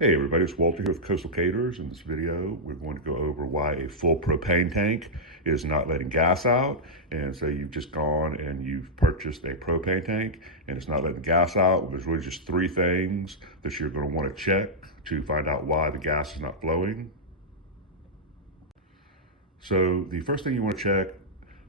Hey everybody, it's Walter here with Coastal Caterers. In this video, we're going to go over why a full propane tank is not letting gas out. And so you've just gone and you've purchased a propane tank and it's not letting gas out. There's really just three things that you're going to want to check to find out why the gas is not flowing. So the first thing you want to check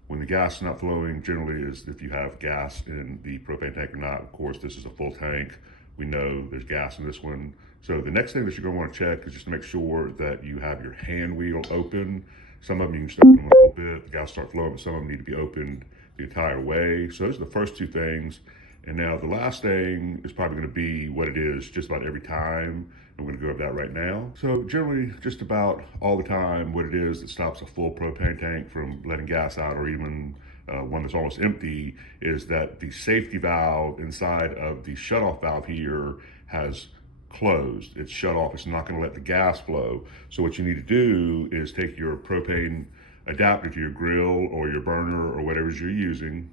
when the gas is not flowing generally is if you have gas in the propane tank or not. Of course, this is a full tank. We know there's gas in this one. So the next thing that you're going to want to check is just to make sure that you have your hand wheel open. Some of them you can just open them a little bit, the gas start flowing, but some of them need to be opened the entire way. So those are the first two things. And now the last thing is probably going to be what it is just about every time. I'm going to go over that right now. So generally, just about all the time, what it is that stops a full propane tank from letting gas out, or even one that's almost empty, is that the safety valve inside of the shutoff valve here has closed. It's shut off. It's not going to let the gas flow. So what you need to do is take your propane adapter to your grill or your burner or whatever you're using,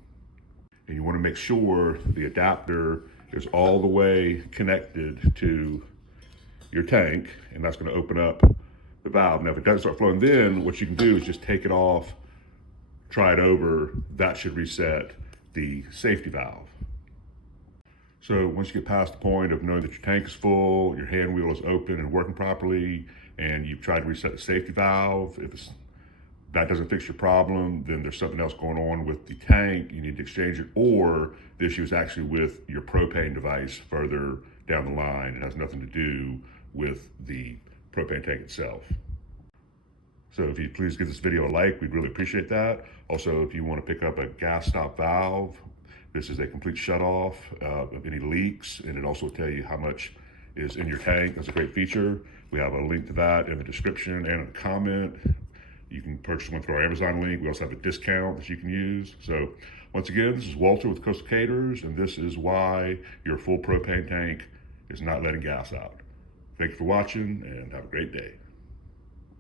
and you want to make sure the adapter is all the way connected to your tank, and that's going to open up the valve. Now if it doesn't start flowing, then what you can do is just take it off, try it over. That should reset the safety valve. So once you get past the point of knowing that your tank is full, your hand wheel is open and working properly, and you've tried to reset the safety valve, if that doesn't fix your problem, then there's something else going on with the tank. You need to exchange it, or the issue is actually with your propane device further down the line. It has nothing to do with the propane tank itself. So if you please give this video a like, we'd really appreciate that. Also, if you want to pick up a gas stop valve, this is a complete shutoff of any leaks, and it also will tell you how much is in your tank. That's a great feature. We have a link to that in the description and in the comment. You can purchase one through our Amazon link. We also have a discount that you can use. So once again, this is Walter with Coastal Caterers, and this is why your full propane tank is not letting gas out. Thank you for watching, and have a great day.